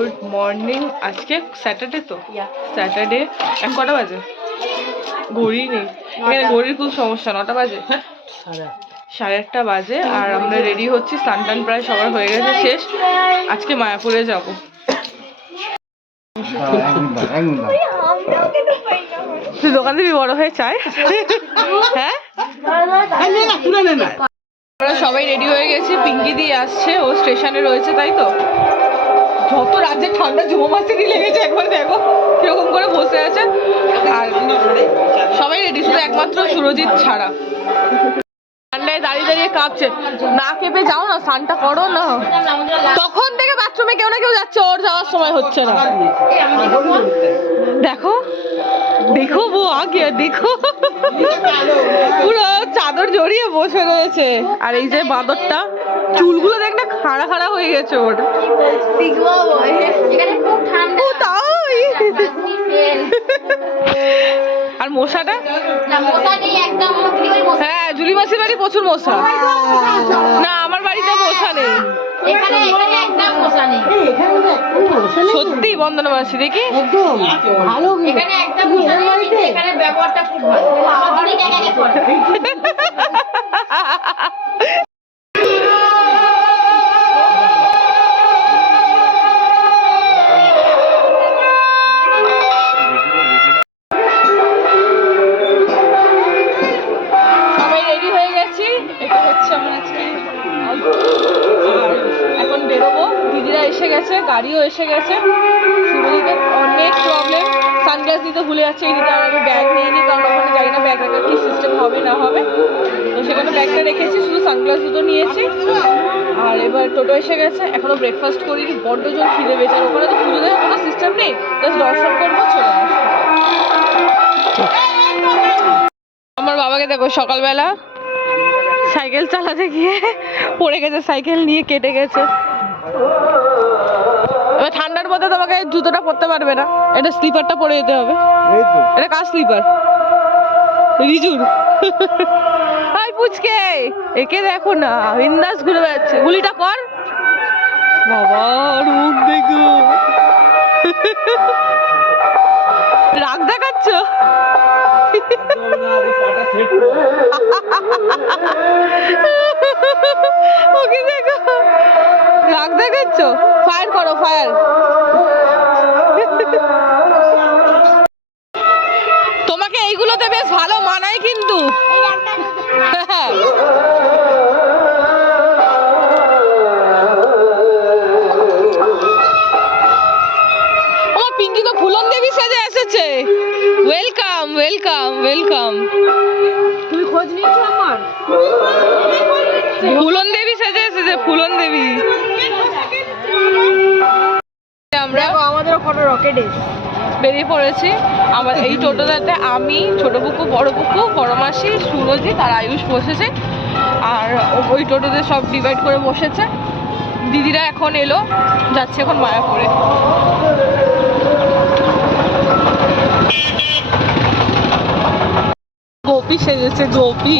Good morning. আজকে Saturday তো, Saturday. এখন কটা বাজে? ঘড়ি নেই এখানে, ঘড়ির খুব সমস্যা। 9টা বাজে, 8:30 বাজে। আর আমরা রেডি হচ্ছি, স্নান টান প্রায় সবার হয়ে গেছে, শেষ। আজকে মায়াপুরে যাব। তুই দোকান থেকে বড় হয়ে চাই? হ্যাঁ, আমরা সবাই রেডি হয়ে গেছি। পিঙ্কি দিয়ে আসছে, ও স্টেশনে রয়েছে, তাই তো। যত রাজ্যে ঠান্ডা জুমো মাসিরই লেগেছে, একবার দেখো কিরকম করে বসে আছে। আর সবাই রেডি, শুধু একমাত্র সুরজিৎ ছাড়া। ঠান্ডায় দাঁড়িয়ে দাঁড়িয়ে কাঁপছে। না কেঁপে যাও না, স্নানটা করো না। তখন থেকে বাথরুমে কেউ না কেউ যাচ্ছে, ওর যাওয়ার সময় হচ্ছে না। দেখো দেখো বো আগে দেখো, পুরো চাদর জড়িয়ে বসে রয়েছে। আর এই যে বাঁদরটা, চুলগুলো দেখ না, খাড়া খাড়া হয়ে গেছে ওর। আর মশাটা, হ্যাঁ জুলি মাসির বাড়ি প্রচুর মশা। না আমার বাড়িতে মশা নেই। সত্যি বন্দনা মাসি, দেখি ব্যবহারটা খুব ভালো। এখন বেরোবো। দিদিরা এসে গেছে, গাড়িও এসে গেছে। সুরজিতের অনেক প্রবলেম, সানগ্লাস দিতে ভুলে যাচ্ছে এই দিদি। আর আমি ব্যাগ নিইনি, কারণ ওখানে জানি না ব্যাগ রাখার কি সিস্টেম হবে না হবে। তো সেখানে ব্যাগটা রেখেছি, শুধু সানগ্লাস দুটো নিয়েছি। আর এবার টোটো এসে গেছে, এখনো ব্রেকফাস্ট করিনি, বড্ড জোর খিদে পেয়েছে। আর ওখানে তো পুজো দেওয়ার কোনো সিস্টেম নেই, জাস্ট দর্শন করবো, চলে আসবো। আমার বাবাকে দেখো, সকালবেলা সাইকেল চালাতে গিয়ে পড়ে গেছে, সাইকেল নিয়ে কেটে গেছে। এবার ঠান্ডার মধ্যে তোমাকে জুতোটা পরতে পারবে না, এটা স্লিপারটা পরে যেতে হবে। এটা কার স্লিপার? রিজুর। হাই পুচকে, একে দেখো না, বিন্দাস ঘুরে বেড়াচ্ছে। গুলিটা কর বাবা, রূপ দেখো। রাগ দেখাচ্ছ? ওকে দেখো, রাগ দেখাচ্ছ। ফায়ার করো, ফায়ার। তোমাকে এইগুলোতে বেশ ভালো মানায় কিন্তু। আমার পিঙ্কি তো ফুলন দেবী সেজে এসেছে। Welcome welcome welcome. তুমি খোঁজ নিয়েছো আমার? ফুলন দেবী সেজে এসেছে, ফুলন দেবী। আমরা আমাদেরও কোনো রকেটে বেরিয়ে পড়েছি। আমার এই টোটোটাতে আমি, ছোট পুকু, বড় পুকু, বড় মাসি, সুরজিৎ আর আয়ুষ বসেছে। আর ওই টোটোতে সব ডিভাইড করে বসেছে। দিদিরা এখন এলো, যাচ্ছে এখন মায়াপুরে। গোপী সেজেছে, গোপী।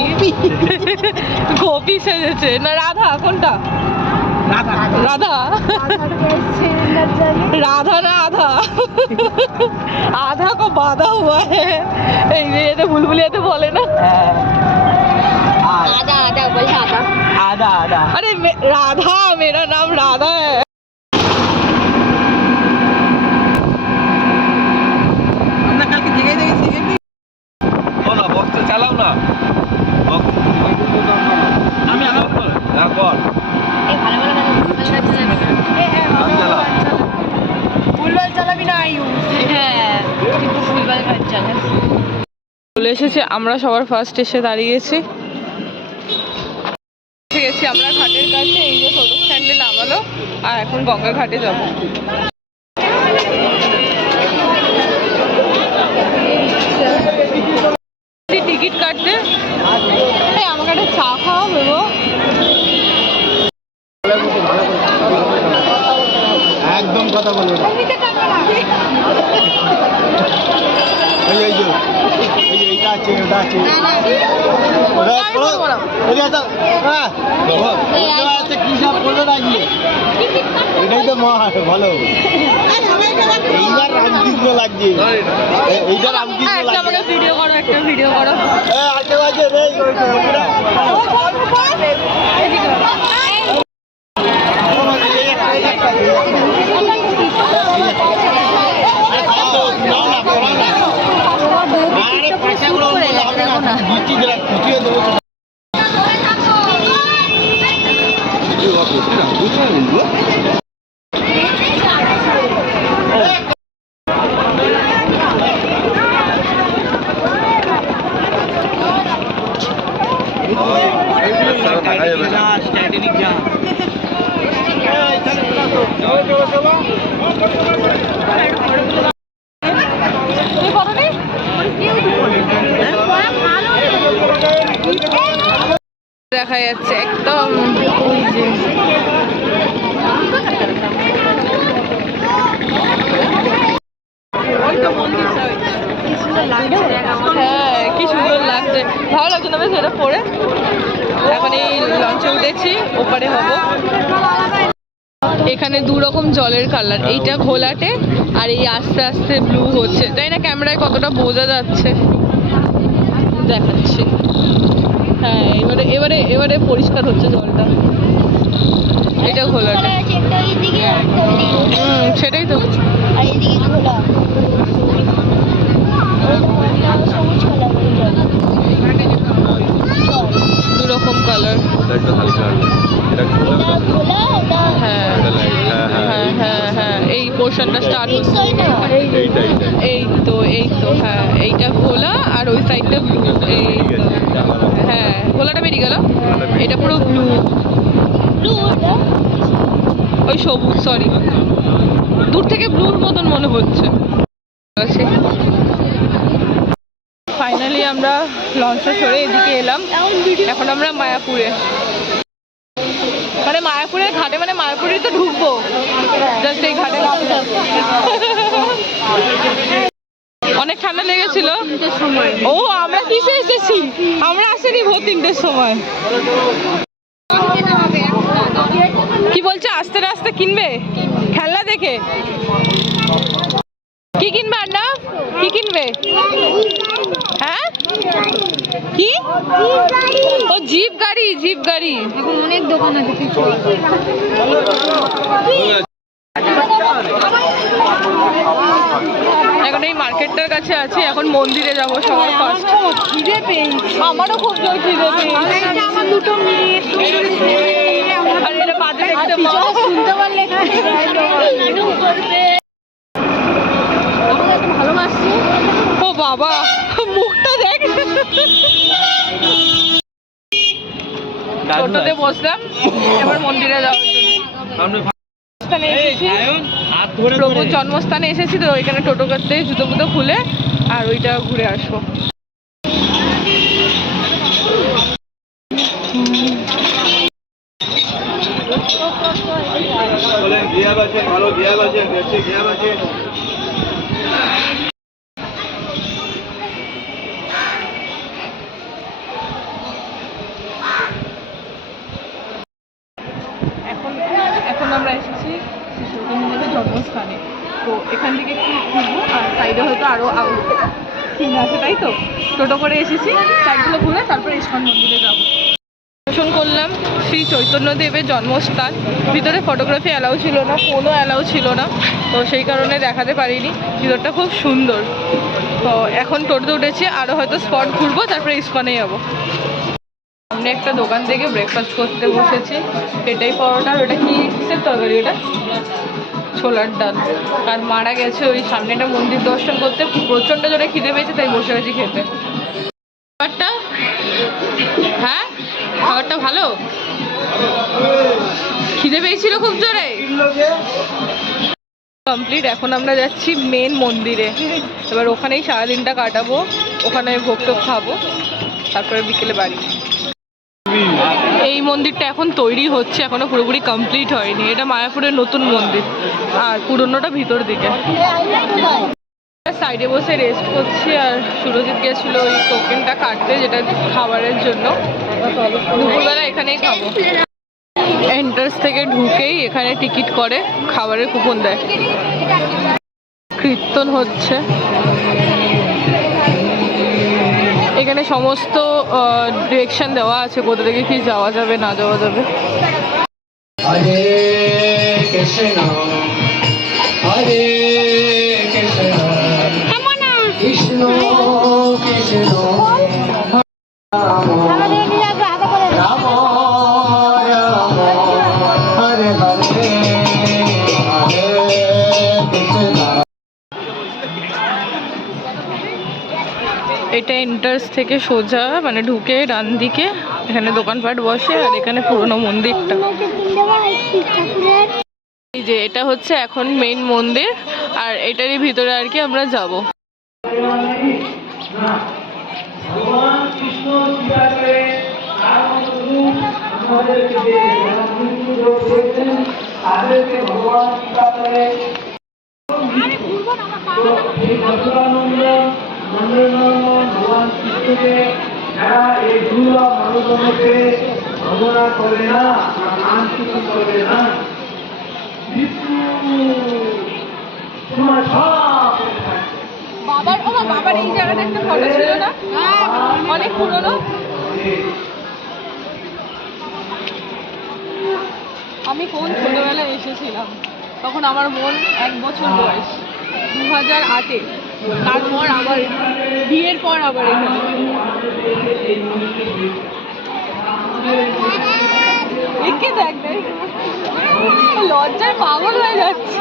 গোপী সেজেছে না, রাধা? কোনটা? রাধা রাধা राधा ना आधा आधा को बांधा हुआ है। ये तो बुलबुलिया तो बोले ना, आधा आधा बोले आधा आधा आधा। अरे राधा, मेरा नाम राधा है। চালাও না, আমি তারপর ফুলবাল চালাবি না আয়ু? হ্যাঁ, কিন্তু ফুলবাল ঘাট চালা। চলে এসেছে, আমরা সবার ফার্স্ট এসে দাঁড়িয়েছি। এসে গেছি আমরা ঘাটের কাছে। এই যে টোটো স্ট্যান্ডে নামালো, আর এখন গঙ্গা ঘাটে যাবো। টিকিট কাটতে। আমাকে একটা চা খাওয়া দেবো। একদম কথা বলবো। এইটা আছে ওটা আছে কি সব করবে নাকি এটাই তো ভালো এইবার রামকৃষ্ণ লাগছে এইটা রামকৃষ্ণ লাগছে ভিডিও করো, একটা ভিডিও করো। আগে বাজে রে দেখা যাচ্ছে একদম ওই যে হ্যাঁ কি সুন্দর লাগছে, ভালো লাগছে না বেশ এটা পরে। এখন এই লঞ্চে উঠেছি, ওপারে হব। এখানে দু রকম জলের কালার, এইটা ঘোলাটে আর এই আস্তে আস্তে ব্লু হচ্ছে। তাই না ক্যামেরায় কতটা বোঝা যাচ্ছে দেখাচ্ছি। হ্যাঁ এবারে এবারে এবারে পরিষ্কার হচ্ছে জলটা। এটা ঘোলাটে, সেটাই তো। দু রকম কালার। হ্যাঁ হ্যাঁ হ্যাঁ হ্যাঁ এই পোর্শনটা স্টার্ট হচ্ছে। এই তো হ্যাঁ এইটা ঘোলা আর ওই সাইডটা ব্লু। এই হ্যাঁ ঘোলাটা বেরিয়ে গেল, এটা পুরো ব্লু। ওই সবুজ, সরি দূর থেকে ব্লুর মতন মনে হচ্ছে। ফাইনালি আমরা লঞ্চে চড়ে এদিকে এলাম। এখন আমরা মায়াপুরে, মানে মায়াপুরের ঘাটে, মানে মায়াপুরেই তো ঢুকবো, জাস্ট এই ঘাটে। অনেক ঠান্ডা লেগেছিল। ও আমরা কিসে এসেছি? আমরা আসিনি ভোর 3টের সময়। কি বলছে আস্তে আস্তে কিনবে খেলনা দেখে? কি কিনবে আন্না? কি কিনবে? হ্যাঁ কি? ও জিপ গাড়ি, জিপ গাড়ি। অনেক দোকান আছে কিছু। এখন এই মার্কেটটার কাছে আছি, এখন মন্দিরে যাবো সবার ফার্স্ট। খিদে পেয়েছি, আমারও খুব জোর খিদে পেয়েছি। আমার দুটো মেয়ে আর এটা বাদে দেখতে পাবো। শুনতে পারলে ভালোবাসছি। ও বাবা মুখটা দেখ। টোটোতে বসলাম, এবার মন্দিরে যাওয়ার জন্য। প্রভুর জন্মস্থানে এসেছি তো, ওইখানে টোটো করতে জুতো ফুতো খুলে আর ওইটা ঘুরে আসবো। এখন আমরা এসেছি শ্রীচৈতন্যদেবের জন্মস্থানে। তো এখান থেকে একটু ঘুরবো, আর সাইডে হয়তো আরও সিন আছে, তাই তো টোটো করে এসেছি। সাইডগুলো ঘুরে তারপরে ইস্কন মন্দিরে যাবো। দর্শন করলাম শ্রী চৈতন্যদেবের জন্মস্থান। ভিতরে ফটোগ্রাফি অ্যালাউ ছিল না, ফোনও অ্যালাউ ছিল না, তো সেই কারণে দেখাতে পারিনি। ভিতরটা খুব সুন্দর। তো এখন টোটোতে উঠেছি, আরও হয়তো স্পট ঘুরবো, তারপরে ইস্কনে যাবো। সামনে একটা দোকান থেকে ব্রেকফাস্ট করতে বসেছি। এটাই পরোটা, ওটা কি কিসের তরকারি? ওটা ছোলার ডাল। আর মারা গেছে ওই সামনে একটা মন্দির দর্শন করতে, প্রচণ্ড জোরে খিদে পেয়েছে, তাই বসে গেছি খেতে। খাবারটা হ্যাঁ খাবারটা ভালো, খিদে পেয়েছিল খুব জোরে। কমপ্লিট। এখন আমরা যাচ্ছি মেন মন্দিরে। এবার ওখানেই সারাদিনটা কাটাবো, ওখানে ভোগ টোগ খাবো, তারপরে বিকেলে বাড়ি। এই মন্দিরটা এখন তৈরি হচ্ছে, এখনো পুরোপুরি কমপ্লিট হয়নি। এটা মায়াপুরের নতুন মন্দির, আর পুরনোটা ভিতর দিকে। সাইডে বসে রেস্ট করছি, আর সুরজিৎ গেছিল ওই টোকেনটা কাটতে, যেটা খাবারের জন্য। দুপুরবেলা এখানেই খাবো। এন্ট্রান্স থেকে ঢুকেই এখানে টিকিট করে খাবারের কুপন দেয়। কীর্তন হচ্ছে এখানে, সমস্ত ডিরেকশন দেওয়া আছে কোথা থেকে কি যাওয়া যাবে না যাওয়া যাবে। হরে কৃষ্ণ হরে কৃষ্ণ কৃষ্ণ কৃষ্ণ রাম রাম রাম হরে হরে হরে কৃষ্ণ। এটা এন্ট্রান্স থেকে সোজা মানে ঢুকে ডান দিকে এখানে দোকানপাট বসে, আর এখানে পুরনো মন্দিরটা। এই যে এটা হচ্ছে এখন মেইন মন্দির, আর এটারই ভিতরে আর কি আমরা যাব। বাবার এই জায়গাটা একটা ফটো ছিল না, অনেক পুরনো। আমি কোন ছোটবেলায় এসেছিলাম, তখন আমার বোন 1 বছর বয়স, 2008-এ। তারপর আবার বিয়ের পর আবার এখানে। একে দেখ, লজ্জায় পাগল হয়ে যাচ্ছে।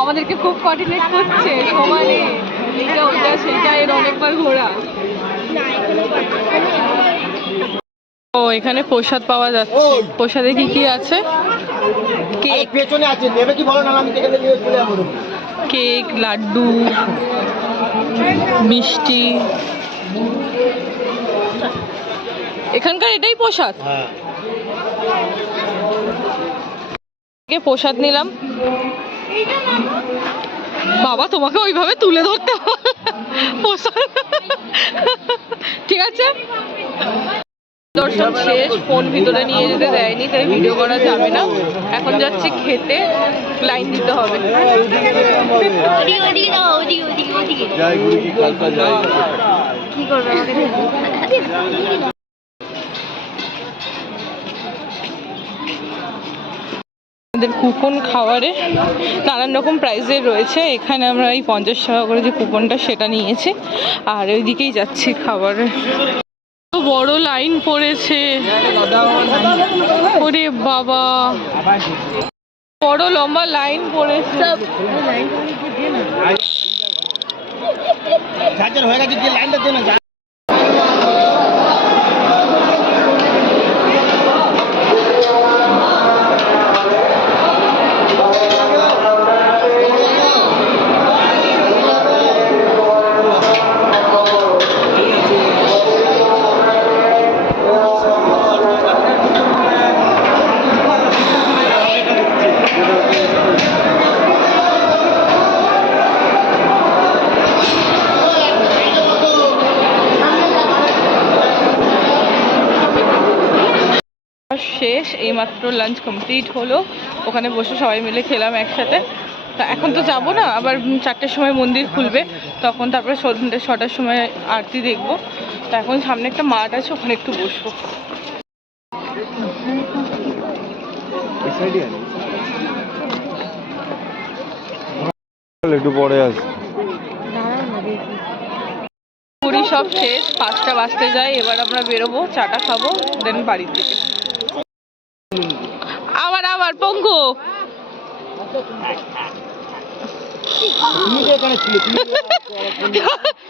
আমাদেরকে খুব কোঅর্ডিনেট করছে সমানে, এইটা ওইটা সেইটা, এর অনেকবার ঘোরা। ও এখানে প্রসাদ পাওয়া যাচ্ছে। প্রসাদে কি কি আছে? কেক, পেছনে আছে, নেবে কি বলো না, আমি যেখানে নিয়ে চলে যাবো। কেক, লাড্ডু, মিষ্টি। এখানকার এটাই প্রসাদ। হ্যাঁ, প্রসাদ নিলাম। বাবা তোমাকে ওইভাবে তুলে ধরতে হবে প্রসাদ, ঠিক আছে। দর্শন শেষ, ফোন ভিতরে নিয়ে যেতে দেয়নি, তাই ভিডিও করা যাবে না। এখন যাচ্ছি খেতে, লাইন দিতে হবে। কি করবে আমাদের কুপন খাওয়ারে নানান রকম প্রাইসের রয়েছে। এখানে আমরা এই 50 টাকা করে যে কুপনটা সেটা নিয়েছি, আর ওইদিকেই যাচ্ছি খাবারে। বড় লাইন পড়েছে, ওরে বাবা, বড় লম্বা লাইন পড়েছে। হয়ে গেছে, যে লাইনটা দেন না। শেষ, এইমাত্র লাঞ্চ কমপ্লিট হলো। ওখানে বসে সবাই মিলে খেলাম একসাথে। তা এখন তো যাবো না, আবার 4টের সময় মন্দির খুলবে, তখন তারপরে সন্ধ্যে 6টার সময় আরতি দেখবো। তা এখন সামনে একটা মাঠ আছে, ওখানে একটু বসবো। একটু পরে আসি। পুরি সব শেষ, 5টা বাজতে যায়। এবার আমরা বেরোবো, চাটা খাবো, দেন বাড়ির দিকে। আবার আবার পঙ্কু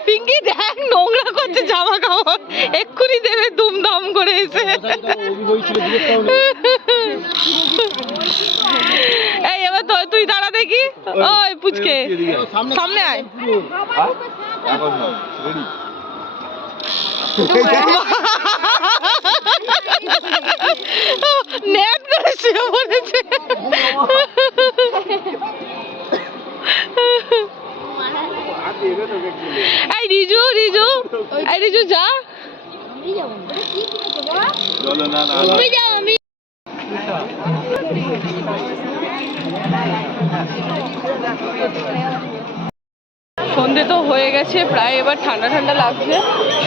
পিঙ্কি দেখ নোংরা করছে জামা কাপড়, এক্ষুনি দেবে দুমদাম করে এসে। এই এবার তুই দাঁড়া দেখি, ওই পুচকে সামনে আয়। নেট করে শুয়ে পড়েছে। এই রিজু রিজু এই রিজু যা চলো না না সন্ধে তো হয়ে গেছে প্রায়, এবার ঠান্ডা ঠান্ডা লাগছে।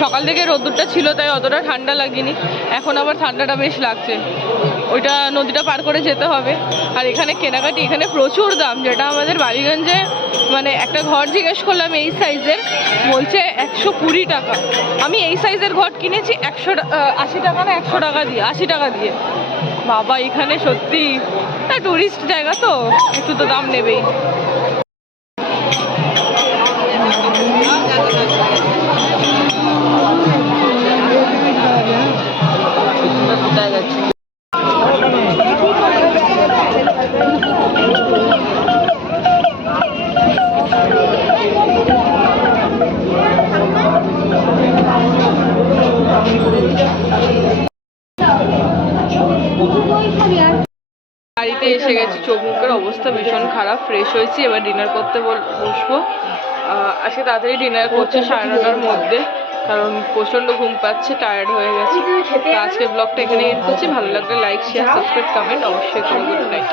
সকাল থেকে রোদ্দুরটা ছিল তাই অতটা ঠান্ডা লাগেনি, এখন আবার ঠান্ডাটা বেশ লাগছে। ওইটা নদীটা পার করে যেতে হবে। আর এখানে কেনাকাটি, এখানে প্রচুর দাম, যেটা আমাদের বালিগঞ্জে মানে একটা ঘর জিজ্ঞেস করলাম এই সাইজের, বলছে 120 টাকা। আমি এই সাইজের ঘর কিনেছি 80 টাকা না 100 টাকা দিয়ে, 80 টাকা দিয়ে। বাবা এখানে সত্যি টুরিস্ট জায়গা তো একটু তো দাম নেবেই। বাড়িতে এসে গেছি, চোখ মুখের অবস্থা ভীষণ খারাপ। ফ্রেশ হয়েছি, এবার ডিনার করতে বসবো। আজকে তাড়াতাড়ি ডিনার করছে 9:30টার মধ্যে, কারণ প্রচণ্ড ঘুম পাচ্ছে, টায়ার্ড হয়ে গেছে। তো আজকে ব্লগটা এখানে এন্ড করছি। ভালো লাগলে লাইক, শেয়ার, সাবস্ক্রাইব, কমেন্ট অবশ্যই করুন। Good night.